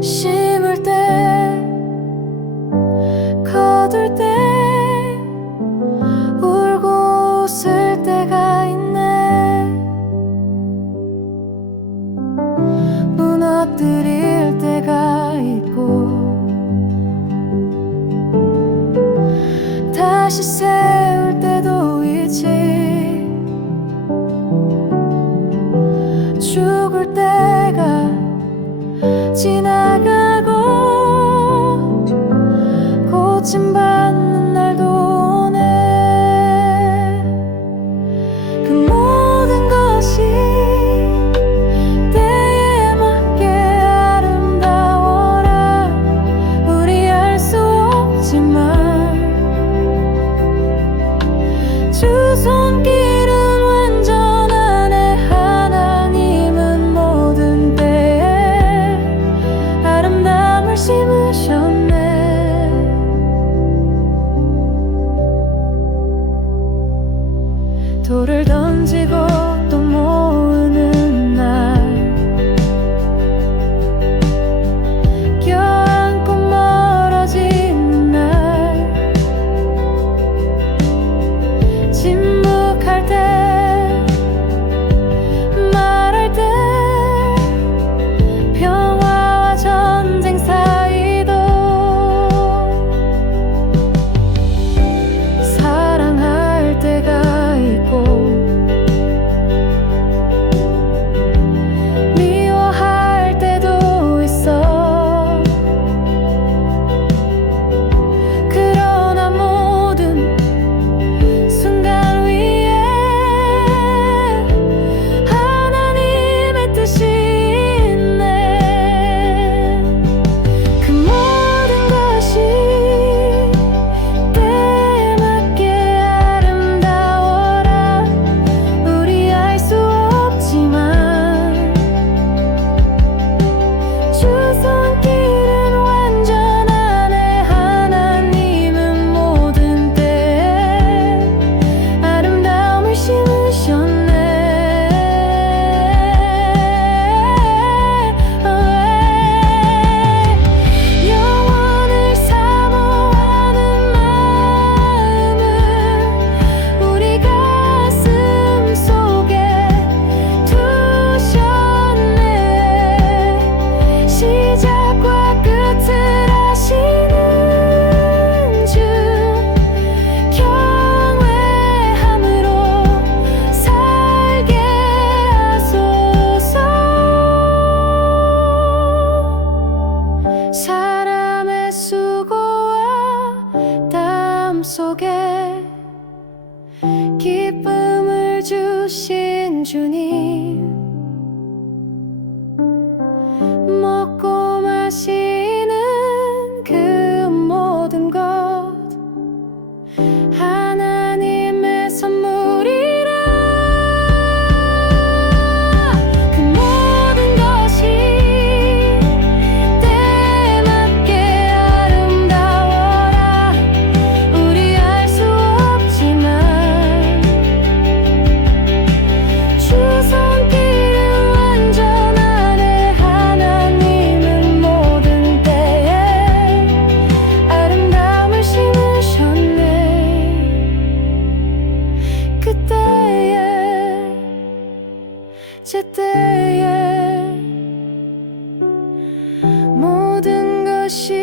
심을 때 거둘 때 울고 웃을 때가 있네. 무너뜨릴 때가 있고 다시 세울 때도 있지. 죽을 때 그때에 모든 것이